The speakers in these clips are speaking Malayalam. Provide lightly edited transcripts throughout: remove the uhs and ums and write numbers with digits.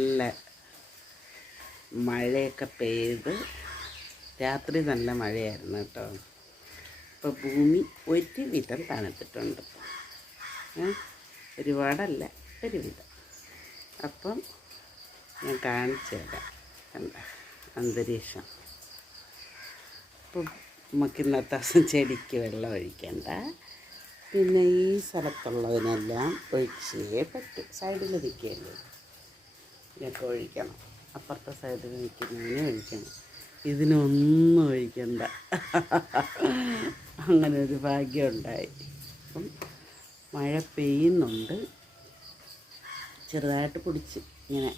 നല്ല മഴയൊക്കെ പെയ്ത് രാത്രി നല്ല മഴയായിരുന്നു കേട്ടോ. ഇപ്പോൾ ഭൂമി ഒരുവിധം തണുത്തിട്ടുണ്ട്, ഒരുപാടല്ല ഒരുവിധം. അപ്പം ഞാൻ കാണിച്ചു തരാം. കണ്ട അന്തരീക്ഷം. അപ്പം നമുക്ക് ഇന്നത്തെ ദിവസം ചെടിക്ക് വെള്ളം ഒഴിക്കണ്ട, പിന്നെ ഈ സ്ഥലത്തുള്ളതിനെല്ലാം ഒഴിച്ചേ പറ്റും. സൈഡിൽ നിൽക്കുകയല്ലേ, ഇതിനൊക്കെ ഒഴിക്കണം. അപ്പുറത്തെ സൈഡിൽ നിൽക്കുന്നതിനെ ഒഴിക്കണം, ഇതിനൊന്നും ഒഴിക്കണ്ട. അങ്ങനെ ഒരു ഭാഗ്യം ഉണ്ടായി. അപ്പം മഴ പെയ്യുന്നുണ്ട്, ചെറുതായിട്ട് പിടിച്ച് ഇങ്ങനെ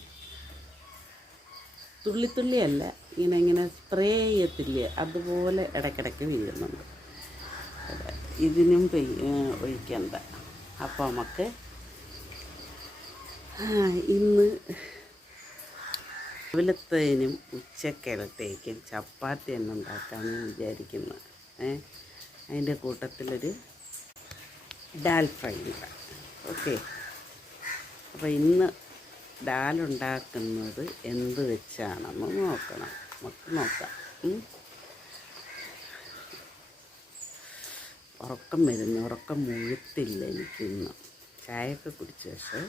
തുള്ളിത്തുള്ളിയല്ല, ഇങ്ങനെ സ്പ്രേ ചെയ്യത്തില്ലേ, അതുപോലെ ഇടയ്ക്കിടയ്ക്ക് വീഴുന്നുണ്ട്. ഇതിനും ഒഴിക്കണ്ട. അപ്പോൾ നമുക്ക് ഇന്ന് രാവിലത്തേനും ഉച്ചക്കിലത്തേക്കും ചപ്പാത്തി തന്നെ ഉണ്ടാക്കാമെന്ന് വിചാരിക്കുന്നു. അതിൻ്റെ കൂട്ടത്തിലൊരു ഡാൽ ഫ്രൈ ഉണ്ടാക്കാം. ഓക്കെ, അപ്പോൾ ഇന്ന് ഡാലുണ്ടാക്കുന്നത് എന്ത് വെച്ചാണെന്ന് നോക്കണം. നമുക്ക് നോക്കാം. ഉറക്കം വരുന്നു, ഉറക്കം മുഴുത്തില്ല എനിക്കിന്ന്. ചായയൊക്കെ കുടിച്ച ശേഷം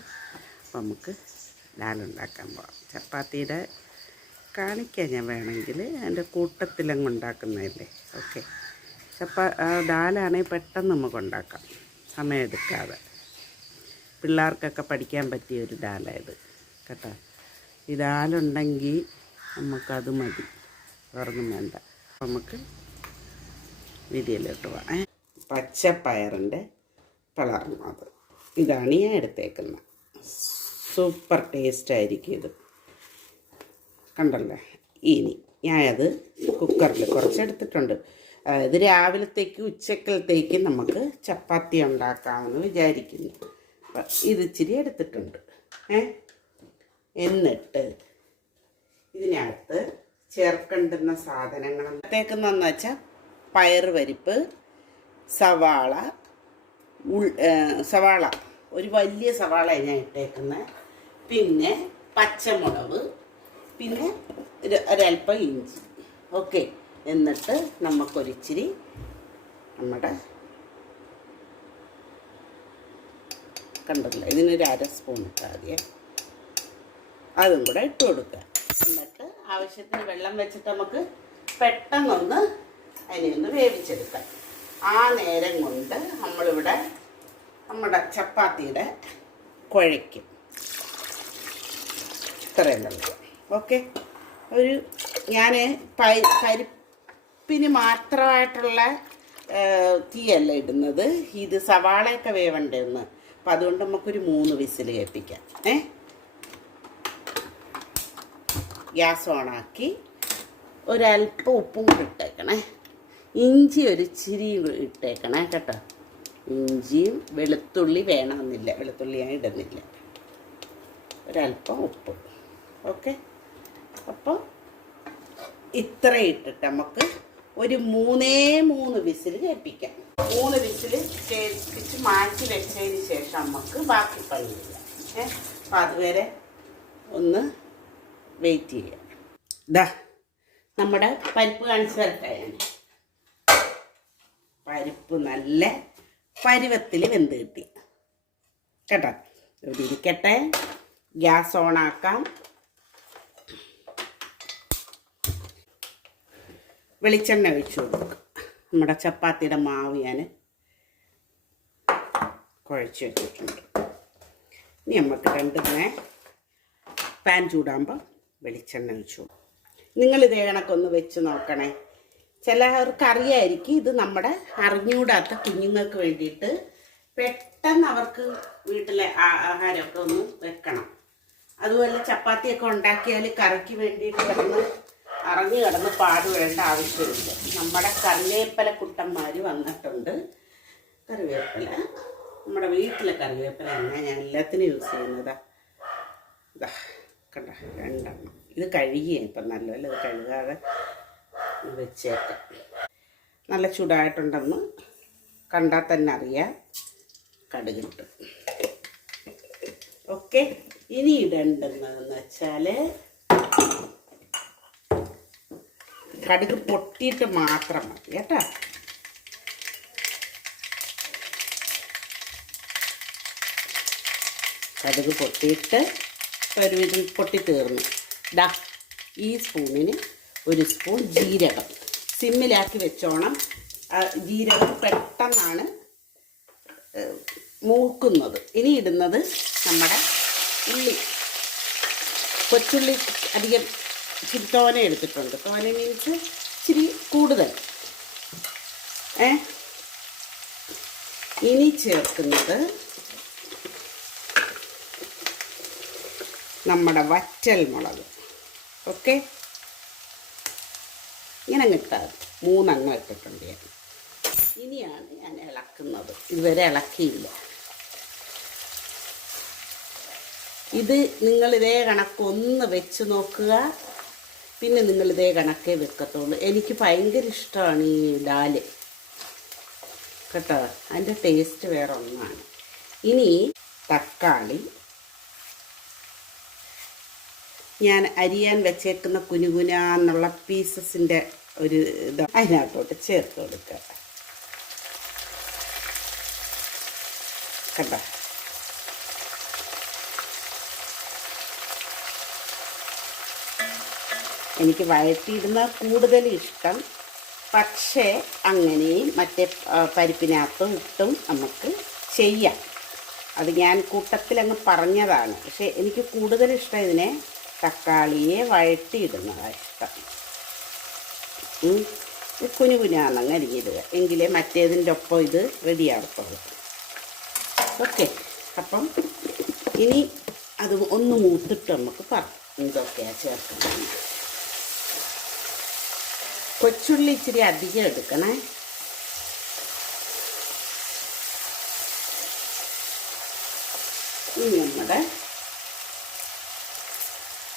അപ്പം നമുക്ക് ഡാലുണ്ടാക്കാൻ പോകാം. ചപ്പാത്തിയുടെ കാണിക്കാൻ ഞാൻ വേണമെങ്കിൽ അതിൻ്റെ കൂട്ടത്തിലങ്ങ് ഉണ്ടാക്കുന്നതല്ലേ. ഓക്കെ, ഡാലാണെങ്കിൽ പെട്ടെന്ന് നമുക്ക് ഉണ്ടാക്കാം, സമയമെടുക്കാതെ. പിള്ളേർക്കൊക്കെ പഠിക്കാൻ പറ്റിയ ഒരു ഡാലായത് കേട്ടോ. ഈ ഡാലുണ്ടെങ്കിൽ നമുക്കത് മതി, വേറൊന്നും വേണ്ട. നമുക്ക് വീഡിയോയിലോട്ട് പോകാം. പച്ചപ്പയറിൻ്റെ പിളർന്നത് ഇതാണ് ഞാൻ എടുത്തേക്കുന്നത്. സൂപ്പർ ടേസ്റ്റായിരിക്കും ഇത്, കണ്ടല്ലേ. ഇനി ഞാനത് കുക്കറിൽ കുറച്ചെടുത്തിട്ടുണ്ട്. ഇത് രാവിലത്തേക്ക് ഉച്ചക്കലത്തേക്ക് നമുക്ക് ചപ്പാത്തി ഉണ്ടാക്കാമെന്ന് വിചാരിക്കുന്നു. ഇത് ഇച്ചിരി എടുത്തിട്ടുണ്ട്. എന്നിട്ട് ഇതിനകത്ത് ചേർക്കേണ്ടുന്ന സാധനങ്ങൾ എടുത്തേക്കുന്നതെന്ന് വെച്ചാൽ പയർ പരിപ്പ്, സവാള ഒരു വലിയ സവാളയാണ് ഞാൻ ഇട്ടേക്കുന്നത്, പിന്നെ പച്ചമുളക്, പിന്നെ ഒരല്പം ഇഞ്ചി. ഓക്കെ, എന്നിട്ട് നമുക്കൊരിച്ചിരി നമ്മുടെ കണ്ടല്ലോ, ഇതിനൊരു 1/2 സ്പൂൺ ഇട്ടാൽ മതിയേ. അതും കൂടെ ഇട്ട് കൊടുക്കുക. എന്നിട്ട് ആവശ്യത്തിന് വെള്ളം വെച്ചിട്ട് നമുക്ക് പെട്ടെന്നൊന്ന് അതിനെയൊന്ന് വേവിച്ചെടുക്കാം. ആ നേരം കൊണ്ട് നമ്മളിവിടെ നമ്മുടെ ചപ്പാത്തിയുടെ കുഴയ്ക്കും. ഇത്രയും വെള്ളം. ഓക്കെ, ഞാൻ പരിപ്പിന് മാത്രമായിട്ടുള്ള തീയല്ല ഇടുന്നത്, ഇത് സവാളയൊക്കെ വേവണ്ടെന്ന്. അപ്പം അതുകൊണ്ട് നമുക്കൊരു 3 വിസിൽ കേൾപ്പിക്കാം. ഗ്യാസ് ഓണാക്കി ഒരല്പം ഉപ്പും കൂടി ഇട്ടേക്കണേ. ഇഞ്ചി ഒരു ഇച്ചിരി ഇട്ടേക്കണേ കേട്ടോ. ഇഞ്ചിയും വെളുത്തുള്ളി വേണമെന്നില്ല, വെളുത്തുള്ളി ഞാൻ ഇടുന്നില്ല. ഒരല്പം ഉപ്പ്. ഓക്കെ, അപ്പം ഇത്ര ഇട്ടിട്ട് നമുക്ക് ഒരു 3 വിസിൽ കേൾപ്പിക്കാം. 3 വിസിൽ കേൾപ്പിച്ച് മാറ്റി വെച്ചതിന് ശേഷം നമുക്ക് ബാക്കി പണി ചെയ്യാം. അപ്പം അതുവരെ ഒന്ന് വെയിറ്റ് ചെയ്യാം. ഇതാ നമ്മുടെ പരിപ്പ് കാണിച്ചു തരട്ടെ. പരിപ്പ് നല്ല പരുവത്തിൽ വെന്ത് കിട്ടി കേട്ടോ. ഇവിടെ ഇരിക്കട്ടെ, ഗ്യാസ് ഓണാക്കാം. വെളിച്ചെണ്ണ ഒഴിച്ചു കൊടുക്കുക. നമ്മുടെ ചപ്പാത്തിയുടെ മാവ് ഞാൻ കുഴച്ച് വെച്ചിട്ടുണ്ട്. ഇനി നമുക്ക് രണ്ടുമേ പാൻ ചൂടാകുമ്പോൾ വെളിച്ചെണ്ണ ഒഴിച്ചു കൊടുക്കും. നിങ്ങളിത് കണക്കൊന്ന് വെച്ച് നോക്കണേ. ചിലർക്ക് അറിയായിരിക്കും, ഇത് നമ്മുടെ അറിഞ്ഞുകൂടാത്ത കുഞ്ഞുങ്ങൾക്ക് വേണ്ടിയിട്ട് പെട്ടെന്ന് അവർക്ക് വീട്ടിലെ ആഹാരമൊക്കെ ഒന്ന് വെക്കണം. അതുപോലെ ചപ്പാത്തിയൊക്കെ ഉണ്ടാക്കിയാൽ കറിക്ക് വേണ്ടിയിട്ട് കിടന്ന് പാടുപെടേണ്ട ആവശ്യമില്ല. നമ്മുടെ കറിവേപ്പില കുട്ടന്മാർ വന്നിട്ടുണ്ട്. കറിവേപ്പില നമ്മുടെ വീട്ടിലെ കറിവേപ്പില തന്നെ ഞാൻ എല്ലാത്തിനും യൂസ് ചെയ്യുന്നതാ. ഇതാ കണ്ട 2 എണ്ണം. ഇത് കഴുകിയ ഇപ്പം നല്ലതല്ല, ഇത് കഴുകാതെ വെച്ചേക്കാം. നല്ല ചൂടായിട്ടുണ്ടെന്ന് കണ്ടാൽ തന്നെ അറിയാം. കടുകിട്ട് ഓക്കെ. ഇനി ഇടേണ്ടുന്നതെന്ന് വെച്ചാൽ കടുക് പൊട്ടിയിട്ട് മാത്രം മതി കേട്ടോ. കടുക് പൊട്ടിയിട്ട് ഒരുവിധം പൊട്ടി തീർന്നു. ദാ ഈ സ്പൂണിന് 1 സ്പൂൺ ജീരകം സിമ്മിലാക്കി വെച്ചോണം. ജീരകം പെട്ടെന്നാണ് മൂക്കുന്നത്. ഇനി ഇടുന്നത് നമ്മുടെ ഉള്ളി. കൊച്ചുള്ളി അധികം ഇച്ചിരി തോനെ എടുത്തിട്ടുണ്ട്. തോനെ മീൻസ് ഇച്ചിരി കൂടുതൽ. ഇനി ചേർക്കുന്നത് നമ്മുടെ വറ്റൽ മുളക്. ഓക്കെ, ഇങ്ങനെ ഇട്ടാൽ 3 എണ്ണം ഇട്ടിട്ടുണ്ട് ഞാൻ. ഇനിയാണ് ഞാൻ ഇളക്കുന്നത്. ഇതുവരെ ഇളക്കിയില്ല. ഇത് നിങ്ങളിതേ കണക്കൊന്ന് വെച്ച് നോക്കുക. പിന്നെ നിങ്ങളിതേ കണക്കേ വെക്കത്തുള്ളൂ. എനിക്ക് ഭയങ്കര ഇഷ്ടമാണ് ഈ ദാല് കേട്ടോ. അതിൻ്റെ ടേസ്റ്റ് വേറെ ഒന്നാണ്. ഇനി തക്കാളി ഞാൻ അരിയാൻ വെച്ചേക്കുന്ന കുനുകുനാന്നുള്ള പീസസിൻ്റെ ഒരു ഇത് അതിനകത്തോട്ട് ചേർത്ത് കൊടുക്കുക കേട്ടോ. എനിക്ക് വഴറ്റിയിടുന്ന കൂടുതൽ ഇഷ്ടം. പക്ഷേ അങ്ങനെയും മറ്റേ പരിപ്പിനകത്തും ഇട്ടും നമുക്ക് ചെയ്യാം. അത് ഞാൻ കൂട്ടത്തിലങ്ങ് പറഞ്ഞതാണ്. പക്ഷേ എനിക്ക് കൂടുതൽ ഇഷ്ടം ഇതിനെ തക്കാളിയെ വഴറ്റിയിടുന്നതാണ് ഇഷ്ടം. കുനുകുനാന്നങ്ങ് അരിഞ്ഞിടുക. എങ്കിലേ മറ്റേതിൻ്റെ ഒപ്പം ഇത് റെഡിയാകത്തുള്ളൂ. ഓക്കെ, അപ്പം ഇനി അത് ഒന്ന് മൂത്തിട്ട് നമുക്ക് പറയാം എന്തൊക്കെയാണ് ചേർക്കുന്നത്. കൊച്ചുള്ളി ഇച്ചിരി അധികം എടുക്കണേ. ഇനി നമ്മുടെ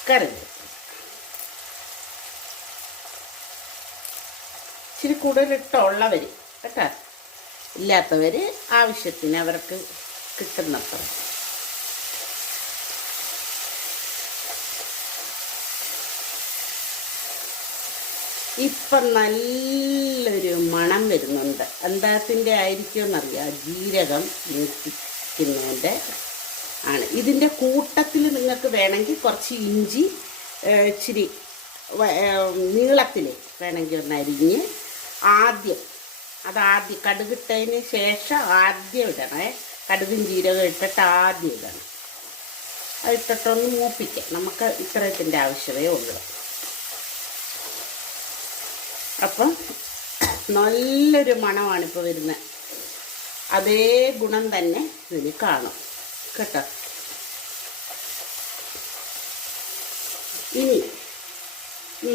കറിവേപ്പില ഇച്ചിരി കൂടുതലിട്ടുള്ളവർ കേട്ടോ. ഇല്ലാത്തവർ ആവശ്യത്തിന് അവർക്ക് കിട്ടുന്നത്ര. ഇപ്പം നല്ലൊരു മണം വരുന്നുണ്ട്. എന്താത്തിൻ്റെ ആയിരിക്കുമെന്നറിയാം. ജീരകം മൂപ്പിക്കുന്നതിൻ്റെ ആണ്. ഇതിൻ്റെ കൂട്ടത്തിൽ നിങ്ങൾക്ക് വേണമെങ്കിൽ കുറച്ച് ഇഞ്ചി ഇച്ചിരി നീളത്തിൽ വേണമെങ്കിൽ ഒന്ന് അരിഞ്ഞ് ആദ്യം കടുകിട്ടതിന് ശേഷം ആദ്യം ഇടണേ. കടുകും ജീരകം ഇട്ടിട്ട് ആദ്യം ഇടണം. അത് ഇട്ടിട്ടൊന്ന് മൂപ്പിക്കാം. നമുക്ക് ഇത്രത്തിൻ്റെ ആവശ്യമേ ഉള്ളൂ. അപ്പം നല്ലൊരു മണമാണിപ്പോൾ വരുന്നത്. അതേ ഗുണം തന്നെ ഇതിന് കാണും കേട്ടോ. ഇനി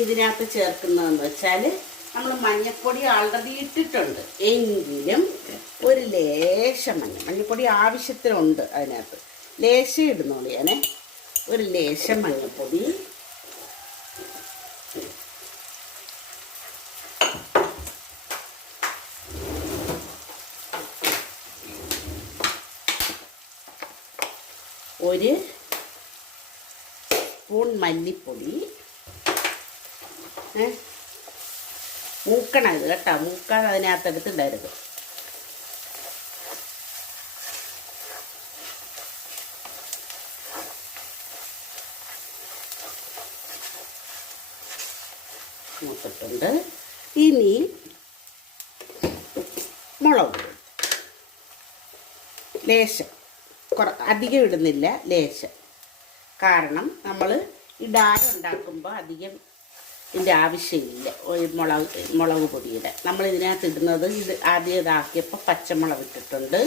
ഇതിനകത്ത് ചേർക്കുന്നതെന്ന് വെച്ചാൽ നമ്മൾ മഞ്ഞൾപ്പൊടി ആൾറെഡി ഇട്ടിട്ടുണ്ട്. എങ്കിലും ഒരു ലേശം മഞ്ഞൾപ്പൊടി ആവശ്യത്തിനുണ്ട്. അതിനകത്ത് ലേശം ഇടുന്നുള്ളൂ ഞാൻ. ഒരു ലേശം മഞ്ഞൾപ്പൊടി, ഒരു സ്പൂൺ മല്ലിപ്പൊടി. മൂക്കണം ഇത് കേട്ടോ. മൂക്കാതെ അതിനകത്തെടുത്തിടരുത്. മൂത്തിട്ടുണ്ട്. ഇനി മുളക് ലേശം, അധികം ഇടുന്നില്ല, ലേശം. കാരണം നമ്മൾ ഈ ഡാൽ ഉണ്ടാക്കുമ്പോൾ അധികം ഇതിൻ്റെ ആവശ്യമില്ല മുളക് പൊടിയുടെ. നമ്മൾ ഇതിനകത്ത് ഇടുന്നത് ഇത് ആദ്യം ഇതാക്കിയപ്പോൾ പച്ചമുളക് ഇട്ടിട്ടുണ്ട്.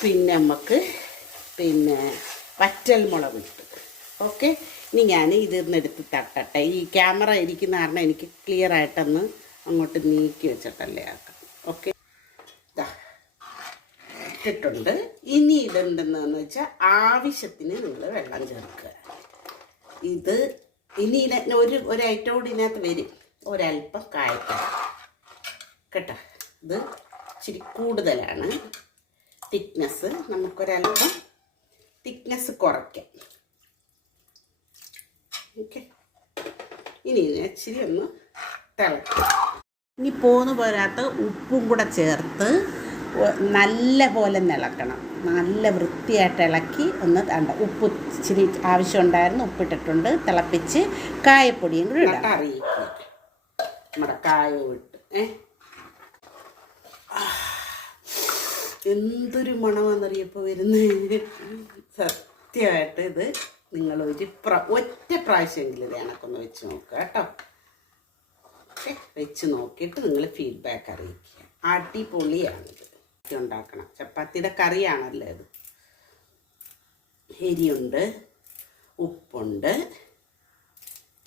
പിന്നെ നമുക്ക് വറ്റൽ മുളക് ഇട്ട്. ഓക്കെ, ഇനി ഞാൻ ഇതിന്ന് എടുത്ത് തട്ടട്ടെ. ഈ ക്യാമറ ഇരിക്കുന്ന കാരണം എനിക്ക് ക്ലിയർ ആയിട്ടൊന്ന് അങ്ങോട്ട് നീക്കി വെച്ചിട്ടല്ലേ ആക്കാം. ഓക്കെ, ഇട്ടിട്ടുണ്ട്. ഇനി ഇതെന്തെന്ന് വെച്ചാൽ ആവശ്യത്തിന് നിങ്ങൾ വെള്ളം ചേർക്കുക. ഇത് ഇനി ഒരു ഐറ്റം കൂടി ഇതിനകത്ത് വരും. ഒരല്പം കായക്ക കേട്ടോ. ഇത് ഇച്ചിരി കൂടുതലാണ് തിക്നെസ്. നമുക്കൊരല്പം തിക്നെസ് കുറയ്ക്കാം. ഓക്കെ, ഇനി ഇച്ചിരി ഒന്ന് തിളക്കാം. ഇനി പോന്ന് പോരാത്ത ഉപ്പും കൂടെ ചേർത്ത് നല്ല പോലെ ഇളക്കണം. നല്ല വൃത്തിയായിട്ട് ഇളക്കി ഒന്ന് ഉപ്പ് ഇച്ചിരി ആവശ്യമുണ്ടായിരുന്നു, ഉപ്പിട്ടിട്ടുണ്ട്. തിളപ്പിച്ച് കായപ്പൊടിയും കൂടി ഇടാം. അറിയിക്കുക നമ്മുടെ കായവും ഇട്ട്. എന്തൊരു മണമാണെന്നറിയപ്പോൾ വരുന്നത്. സത്യമായിട്ട് ഇത് നിങ്ങൾ ഒറ്റ പ്രാവശ്യമെങ്കിലും ഇത് കണക്കൊന്ന് വെച്ച് നോക്കുക കേട്ടോ. ഓക്കെ, വെച്ച് നോക്കിയിട്ട് നിങ്ങൾ ഫീഡ്ബാക്ക് അറിയിക്കുക. അടിപൊളിയാണിത്. ഉണ്ടാക്കണം. ചപ്പാത്തിയുടെ കറിയാണല്ലോ ഇത്. എരിയുണ്ട്, ഉപ്പുണ്ട്,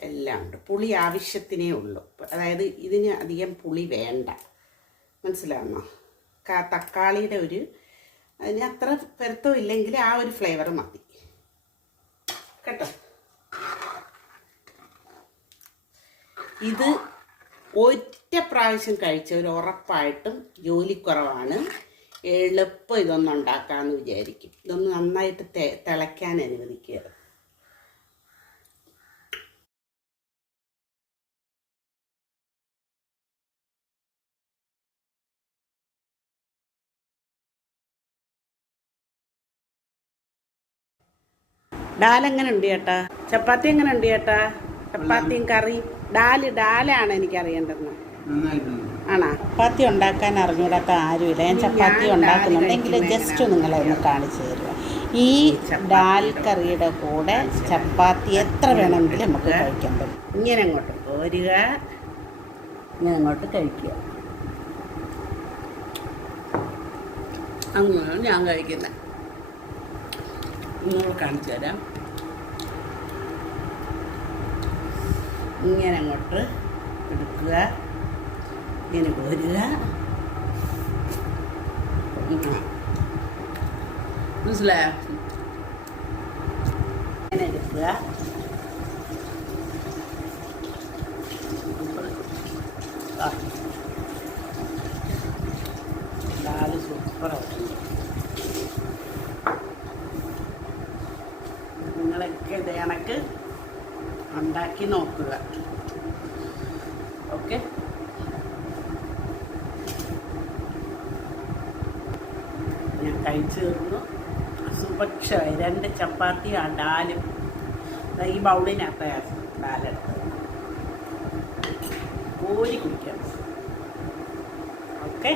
എല്ലാം ഉണ്ട്. പുളി ആവശ്യത്തിനേ ഉള്ളൂ. അതായത് ഇതിന് അധികം പുളി വേണ്ട, മനസ്സിലാണോ? തക്കാളിയുടെ അതിന് അത്ര പെരുത്തം ഇല്ലെങ്കിൽ ആ ഒരു ഫ്ലേവർ മതി കേട്ടോ. ഇത് ഒറ്റ പ്രാവശ്യം കഴിച്ചവർ ഉറപ്പായിട്ടും ജോലിക്കുറവാണ്. എളുപ്പം ഇതൊന്നും ഉണ്ടാക്കാമെന്ന് വിചാരിക്കും. ഇതൊന്ന് നന്നായിട്ട് തിളയ്ക്കാൻ അനുവദിക്കുക. ഡാലെങ്ങനെ ഉണ്ട് ചേട്ടാ? ചപ്പാത്തി എങ്ങനെ ഉണ്ട് ചേട്ടാ? ചപ്പാത്തിയും കറി ഡാലാണ് എനിക്കറിയേണ്ടത്. ആണോ? ചപ്പാത്തി ഉണ്ടാക്കാൻ അറിഞ്ഞൂടാത്ത ആരുമില്ല. ഞാൻ ചപ്പാത്തി ഉണ്ടാക്കുന്നുണ്ടെങ്കിൽ ജസ്റ്റ് നിങ്ങളെ ഒന്ന് കാണിച്ചു തരിക. ഈ ഡാൽ കറിയുടെ കൂടെ ചപ്പാത്തി എത്ര വേണമെങ്കിലും നമുക്ക് കഴിക്കാൻ പറ്റും. ഇങ്ങനെ അങ്ങോട്ട് പോരുക, ഇങ്ങനെ അങ്ങോട്ട് കഴിക്കുക. അങ്ങനെയാണ് ഞാൻ കഴിക്കുന്നത്. നിങ്ങൾ കാണിച്ചു തരാം. ഇങ്ങനെ അങ്ങോട്ട് എടുക്കുക, ഇങ്ങനെ പോരുക. മനസ്സിലായോ? ഇങ്ങനെ എടുക്കുക. ഡാല് സൂപ്പറായിട്ടുണ്ട്. നിങ്ങളൊക്കെ ഇത് കണക്ക് ഉണ്ടാക്കി നോക്കുക. ഓക്കെ, ഞാൻ കഴിച്ചു തീർന്നു. സുഭക്ഷമായി. 2 ചപ്പാത്തി ആ ഡാലും ഈ ബൗളിനകത്ത് ഡാലെടുത്ത് കോരി കുടിക്കാം. ഓക്കെ.